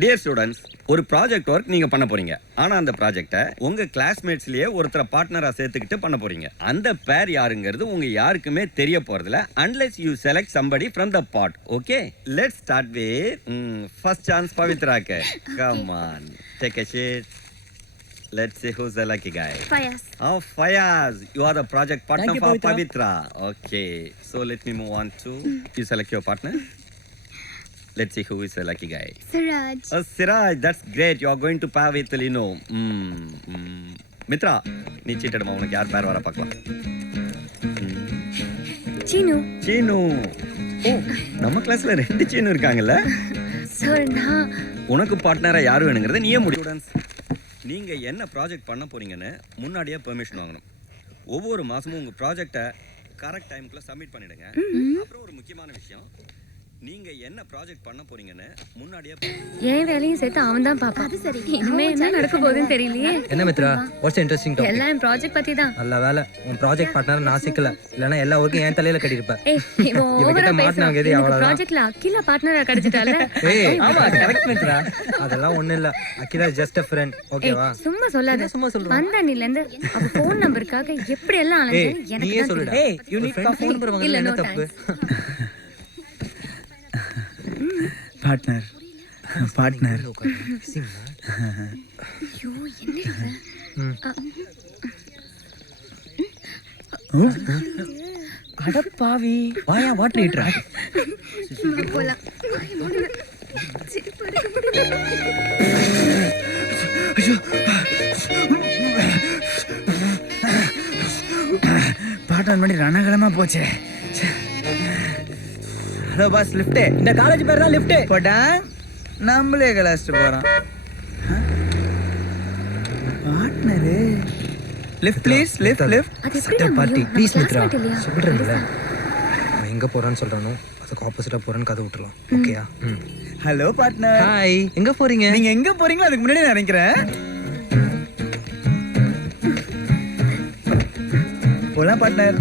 Dear students, ஒரு project work நீங்க பண்ண போறீங்க. ஆனா அந்த ப்ராஜெக்ட்டை உங்க கிளாஸ்மேட்ஸ்லயே ஒருத்தரை பார்ட்னரா சேர்த்துக்கிட்டு பண்ண போறீங்க. அந்த பேர் யாருங்கிறது உங்க யாருக்குமே தெரிய போறதில்ல unless you select somebody from the pot. Okay, let's start with first chance Pavitraக்கு. Come on, take a seat. Let's see who's the lucky guy. Fayaz. Oh, Fayaz, you are the project partner for Pavitra. Pavitra. Okay, so let me move on to you select your partner. Let's see who is the lucky guy. Siraj. Oh, Siraj, that's great. You are going to pair with Lino. Mitra, நீ சீட்டடுமா, உனக்கு யார் பேர் வர பார்க்கலாம். Chinu. Seenu. ஓ, நம்ம கிளாஸ்ல 2 சீனு இருக்காங்கல்ல? Sir நான் உனக்கு பார்ட்னரா யார் வேணுங்கிறத நீயே முடிவு. ஸ்டூடண்ட்ஸ், நீங்க என்ன ப்ராஜெக்ட் பண்ண போறீங்கன்னு முன்னாடியே பெர்மிஷன் வாங்கணும். ஒவ்வொரு மாசமும் உங்க ப்ராஜெக்ட்டை கரெக்ட் டைம்க்குள்ள சப்மிட் பண்ணிடுங்க. அப்புறம் ஒரு முக்கியமான விஷயம், நீங்க என்ன ப்ராஜெக்ட் பண்ண போறீங்கன்னு முன்னாடியே ஏன் வேலையும் சேர்த்து அவன் தான் பாப்பான். அது சரி. இனிமே என்ன நடக்க போகுதுன்னு தெரியலையே. என்ன மித்ரா, வாட்ஸ் இன்ட்ரெஸ்டிங் டாபிக்? எல்லாம் என் ப்ராஜெக்ட் பத்தி தான். நல்ல வேலை உன் ப்ராஜெக்ட் பார்ட்னர் நான் சிக்கல, இல்லனா எல்லா ஒர்க்கும் என் தலையில கட்டிருப்ப. ஏய், இவன் ஓவரா மாட்னாங்க பேசுறான். இது இந்த அவ்வளவுதான். ப்ராஜெக்ட்ல அகிலா பார்ட்னரா கிடைச்சிட்டால. ஏய் ஆமா கரெக்ட் மித்ரா, அதெல்லாம் ஒண்ணு இல்ல. அகிலா ஜஸ்ட் a friend, ஓகேவா? சும்மா சொல்லாத. சும்மா சொல்றேன். வந்தானில இருந்து அவ ஃபோன் நம்பருக்காக எப்படி எல்லாம் அலைஞ்சேன்னு எனக்கு நீயே தான் சொல்லுடா. தெரியும். ஏய் யூனிக் ஃபோன் நம்பர் வாங்குறது இல்ல, என்ன no தப்பு? பார்ட்னர் பார்ட்னர் ஐயோ, என்னடா அட பாவி, வாயா வாட்டர் ஹீட்டரா? இது? போலாம். சிரிப்பா இருக்கு. பார்ட்னர் பண்ணி ரணகலமா போச்சே. Hello boss, lift. இந்த காலேஜ் பேர் தான் லிஃப்ட். போடா, நம்மளே கலாச்சிட்டு போறோம். Partner lift please, lift lift. அது எப்படி பார்ட்டி ப்ளீஸ் மித்ரா. இல்லையா? சொல்றேன்ல, அவன் எங்க போறான்னு சொல்றானோ அதுக்கு ஆப்போசிட்டா போறான்னு கதை விட்டுறலாம். ஓகேயா? Hello partner. ஹாய், எங்க போறீங்க? நீங்க எங்க போறீங்களோ அதுக்கு முன்னாடி நான் இறங்கிறேன். போலாம் பார்ட்னர்.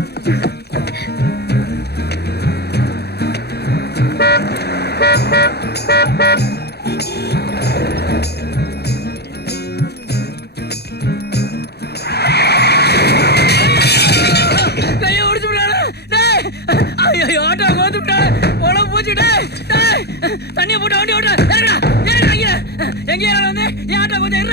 தண்ணிய போட்டு வண்டி ஓட்டுற எங்க வந்து என் ஆட்டோ கொஞ்சம்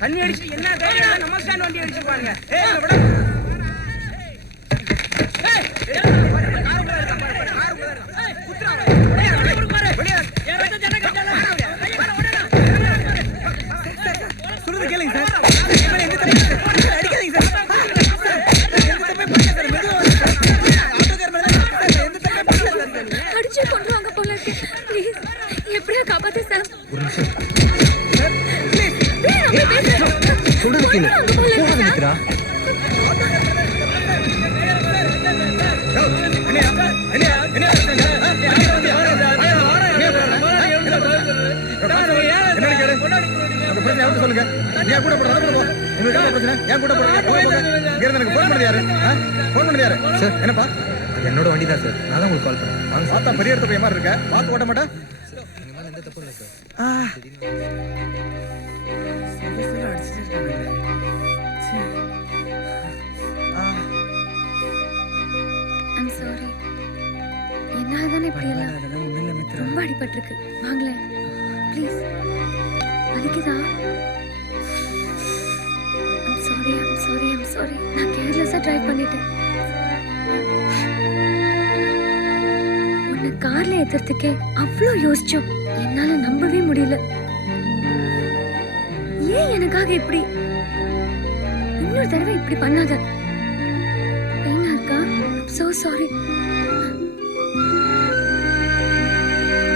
தண்ணி அடிச்சு என்ன நம்ம ஸ்டாண்ட் வண்டி அடிச்சு பாருங்க. சொல்றது கேளுங்க சார். அடிச்சு கொன்றுவாங்க போல இருக்கு. ப்ளீஸ் எப்படியா காப்பாத்து சார். ஒரு நிமிஷம் நான் பேசுறேன். சொல்றது கேளு. போகாத மித்ரா. சொல்லுங்க. ஏன் கூட போறதா? உங்களுக்கு என்ன பிரச்சனை? ஏன் கூட போறீங்க? இங்க இருந்து எனக்கு ஃபோன் பண்ணது யாரு? ஃபோன் பண்ணது யாரு? சார் என்னப்பா? அது என்னோட வண்டி தான் சார், நான் தான் உங்களுக்கு கால் பண்ணேன். வாங்க சார். பார்த்தா பெரிய இடத்து போய் மாதிரி இருக்க. பார்த்து ஓட்ட மாட்டேன். இந்த மாதிரி எந்த தப்பும் இல்லை சார். I'm sorry. என்னால தானே இப்படி எல்லாம் அதெல்லாம் ஒண்ணும் இல்ல மித்ரா. ரொம்ப அடிபட்டிருக்கு. வாங்களேன் ப்ளீஸ். வலிக்குதா? I'm sorry. நான் கேர்லெஸ்ஸா டிரைவ் பண்ணிட்டேன். உன்னை கார்ல ஏத்துறதுக்கே அவ்வளோ யோசிச்சோம். என்னால நம்பவே முடியல. ஏன் எனக்காக இப்படி? இன்னொரு தடவை இப்படி பண்ணாத.